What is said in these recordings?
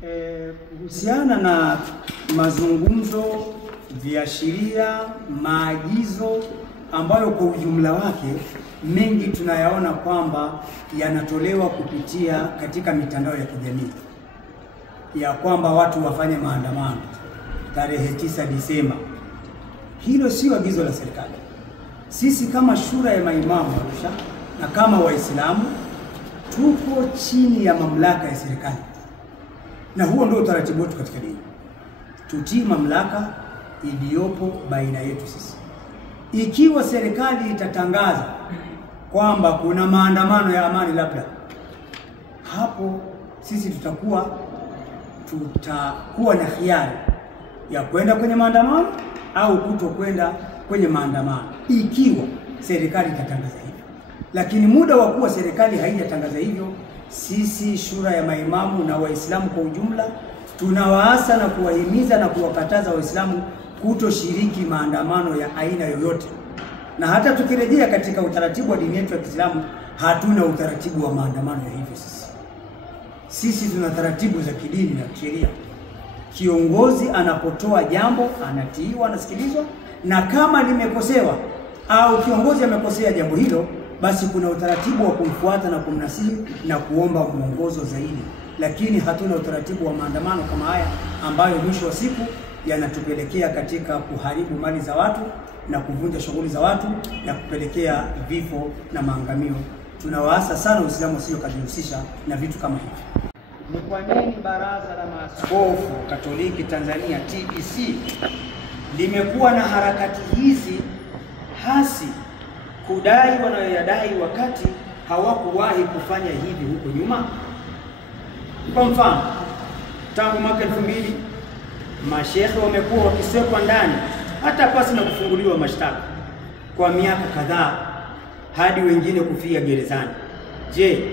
Kuhusiana na mazungumzo, viashiria, maagizo ambayo kwa ujumla wake mengi tunayaona kwamba yanatolewa kupitia katika mitandao ya kijamii, ya kwamba watu wafanye maandamano tarehe 9 Disemba. Hilo sio agizo la serikali. Sisi kama Shura ya Maimamu Arusha na kama Waislamu tuko chini ya mamlaka ya serikali, na huo ndio utaratibu wetu katika dini. Tutii mamlaka iliyopo baina yetu sisi. Ikiwa serikali itatangaza kwamba kuna maandamano ya amani, labda hapo sisi tutakuwa na hiari ya kwenda kwenye maandamano au kutokwenda kwenye maandamano, ikiwa serikali itatangaza hivyo. Lakini muda wa kuwa serikali haijatangaza hivyo, sisi Shura ya Maimamu na Waislamu kwa ujumla tunawaasa na kuwahimiza na kuwakataza Waislamu kutoshiriki maandamano ya aina yoyote. Na hata tukirejea katika utaratibu wa dini yetu ya Kiislamu, hatuna utaratibu wa maandamano ya hivyo sisi tuna taratibu za kidini na sheria. Kiongozi anapotoa jambo anatiiwa, anasikilizwa, na kama limekosewa au kiongozi amekosea jambo hilo, basi kuna utaratibu wa kumfuata na kumnasihi na kuomba mwongozo zaidi. Lakini hatuna utaratibu wa maandamano kama haya ambayo mwisho wa siku yanatupelekea katika kuharibu mali za watu na kuvunja shughuli za watu na kupelekea vifo na maangamio. Tunawaasa sana Uislamu usio kujihusisha na vitu kama hivi. Ni kwa nini Baraza la Maaskofu Katoliki Tanzania TEC limekuwa na harakati hizi hasi kudai wanayoyadai wakati hawakuwahi kufanya hivi huko nyuma? Kwa mfano, tangu mwaka 2000 mashehe wamekuwa wakisekwa ndani hata pasi na kufunguliwa mashtaka kwa miaka kadhaa, hadi wengine kufia gerezani. Je,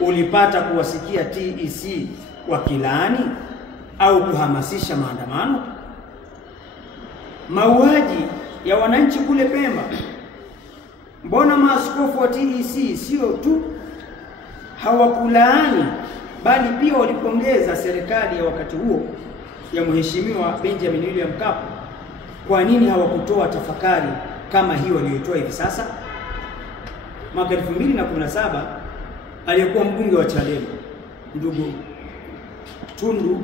ulipata kuwasikia TEC wakilaani au kuhamasisha maandamano? Mauaji ya wananchi kule Pemba, mbona maaskofu wa TEC sio tu hawakulaani, bali pia walipongeza serikali ya wakati huo ya Mheshimiwa Benjamin William Mkapa? Kwa nini hawakutoa tafakari kama hiyo walioitoa hivi sasa? Mwaka 2017 aliyekuwa mbunge wa Chadema ndugu Tundu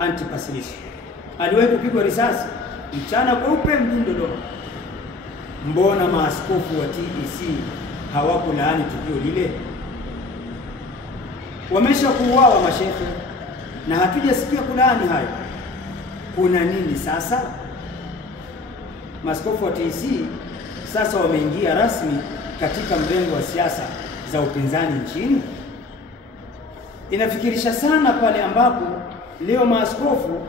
Antipas Lissu aliwahi kupigwa risasi mchana kweupe mjini Dodoma. Mbona maaskofu wa TEC hawakulaani tukio lile? Wamesha kuuawa mashehe na hatujasikia kulaani hayo. Kuna nini sasa? Maaskofu wa TEC sasa wameingia rasmi katika mrengo wa siasa za upinzani nchini. Inafikirisha sana pale ambapo leo maaskofu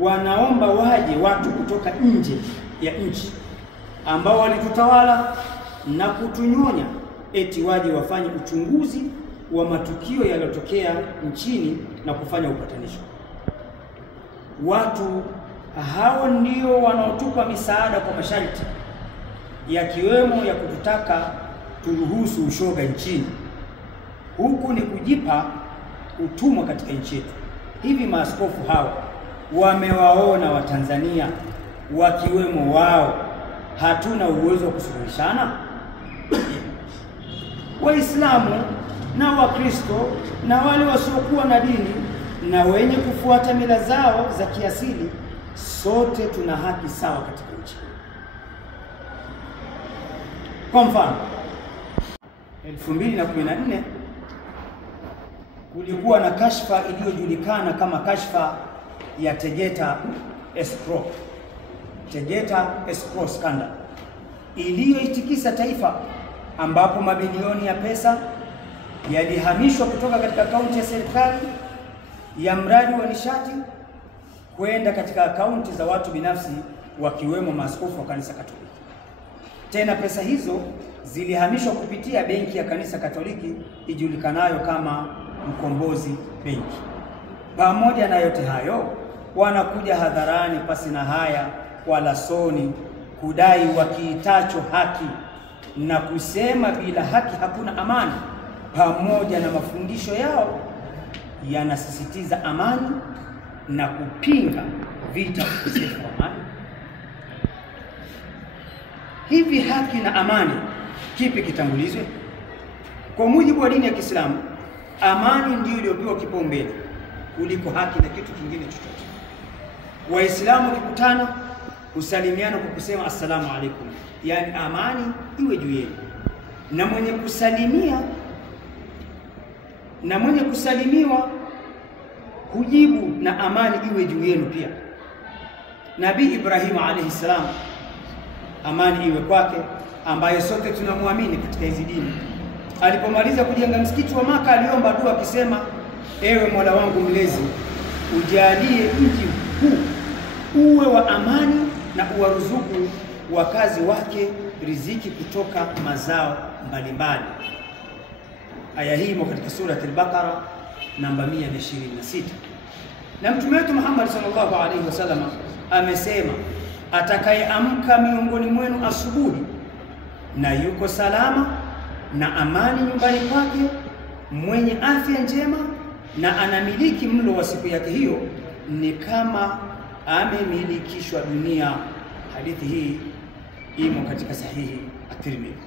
wanaomba waje watu kutoka nje ya nchi ambao walitutawala na kutunyonya, eti waje wafanye uchunguzi wa matukio yaliyotokea nchini na kufanya upatanisho. Watu hao ndio wanaotupa misaada kwa masharti, yakiwemo ya kututaka turuhusu ushoga nchini. Huku ni kujipa utumwa katika nchi yetu. Hivi maaskofu hawa wamewaona Watanzania wakiwemo wao hatuna uwezo wa kusuluhishana? Waislamu na Wakristo na wale wasiokuwa na dini na wenye kufuata mila zao za kiasili, sote tuna haki sawa katika nchi. Kwa mfano, 2014 kulikuwa na kashfa iliyojulikana kama kashfa ya Tegeta Escrow scandal iliyoitikisa taifa, ambapo mabilioni ya pesa yalihamishwa kutoka katika akaunti ya serikali ya mradi wa nishati kwenda katika akaunti za watu binafsi, wakiwemo maaskofu wa Kanisa Katoliki. Tena pesa hizo zilihamishwa kupitia benki ya Kanisa Katoliki ijulikanayo kama Mkombozi Benki. Pamoja na yote hayo, wanakuja hadharani pasi na haya wala soni kudai wakiitacho haki na kusema bila haki hakuna amani, pamoja na mafundisho yao yanasisitiza amani na kupinga vita ukosefu wa amani? Hivi haki na amani kipi kitangulizwe? Kwa mujibu wa dini ya Kiislamu, amani ndiyo iliyopewa kipaumbele kuliko haki na kitu kingine chochote. Waislamu wakikutana usalimiana kwa kusema assalamu alaikum, yani amani iwe juu yenu, na mwenye kusalimiwa hujibu na amani iwe juu yenu pia. Nabii Ibrahim alayhi salam, amani iwe kwake, ambaye sote tunamwamini katika hizi dini, alipomaliza kujenga msikiti wa Maka aliomba dua akisema, ewe Mola wangu mlezi, ujalie mji huu uwe wa amani na uwaruzuku wakazi wake riziki kutoka mazao mbalimbali. Aya hii imo katika sura al-Baqara namba 126. Na Mtume wetu Muhammad sallallahu alaihi wasallam amesema, atakayeamka miongoni mwenu asubuhi na yuko salama na amani nyumbani kwake, mwenye afya njema na anamiliki mlo wa siku yake, hiyo ni kama amemilikishwa dunia. Hadithi hii imo katika sahihi at-Tirmidhi.